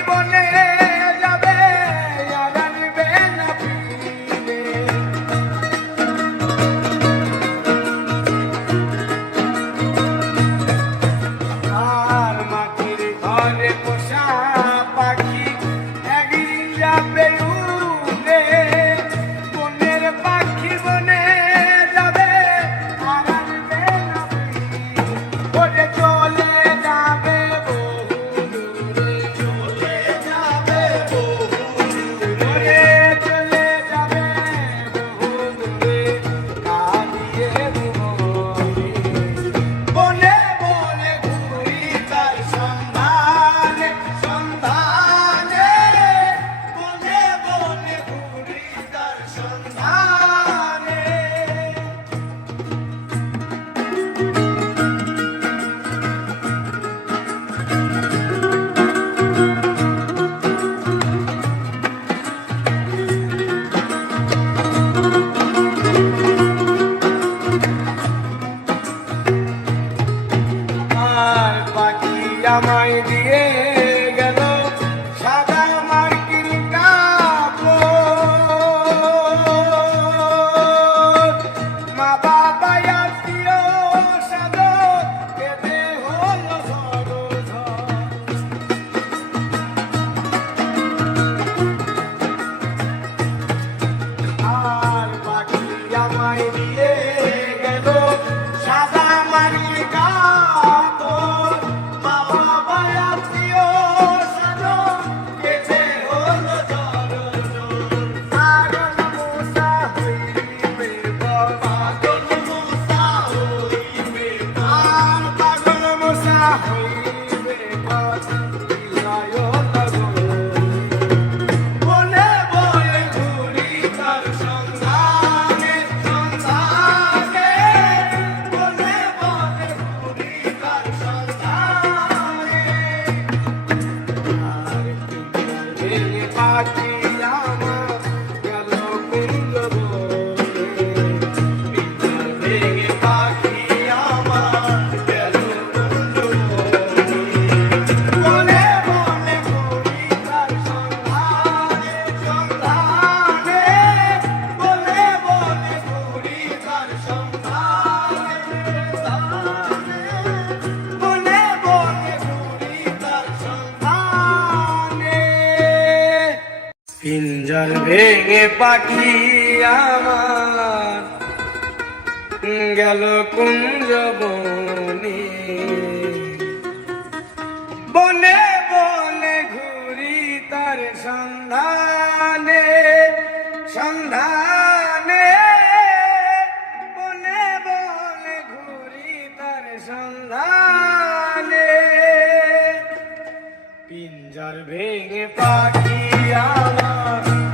বনে যাবে আর আনবে না ফিরে। আর মাটির ঘরে পোষা পাখি একদিন যাবে উড়ে, বনের পাখি বনে যাবে আর আনবে না ফিরে। ওরে চলে যাবে বহু দূরে, চলে যাবে বহু দূরে, চলে যাবে বহু দূরে, কাঁদিয়ে মনে। বনে বনে ঘুরি তার সন্ধানে, সন্ধানে, বনে বনে ঘুরি তার সন্ধানে। আর পাখি আমায় দিয়ে গেল সাদা মার্কিন কাপড়। মা বাবা আত্মীয় স্বজন কেঁদে হলো ঝড়। আর পাখি আমায় দিয়ে গেল সাদা মার্কিন কাপড়। মা বাবা আত্মীয় স্বজন কেঁদে হলো ঝড়। পাগল মূসা হইবে বল, পাগল মূসা হইবে বল, পাগল মূসা হইবে বল, বিলয় বনে বনে ঘুরি তার সন্ধানে, সন্ধানে, বনে বনে ঘুরি তার সন্ধানে। আর পিঞ্জরে পাখি আমার গেল কুঞ্জ বনে, পিঞ্জরে পাখি আমার গেল কুঞ্জ বনে, বনে বনে ঘুরি তার সন্ধানে, সন্ধানে, বনে বনে ঘুরি তার সন্ধানে, সন্ধানে, বনে বনে ঘুরি তার সন্ধানে। পিঞ্জর ভেঙে পাখি আমার গেল কুঞ্জ বনে, বনে বনে ঘুরি তার সন্ধানে, সন্ধানে, বনে বনে ঘুরি তার সন্ধানে। পিঞ্জর ভেঙে পাখি আমার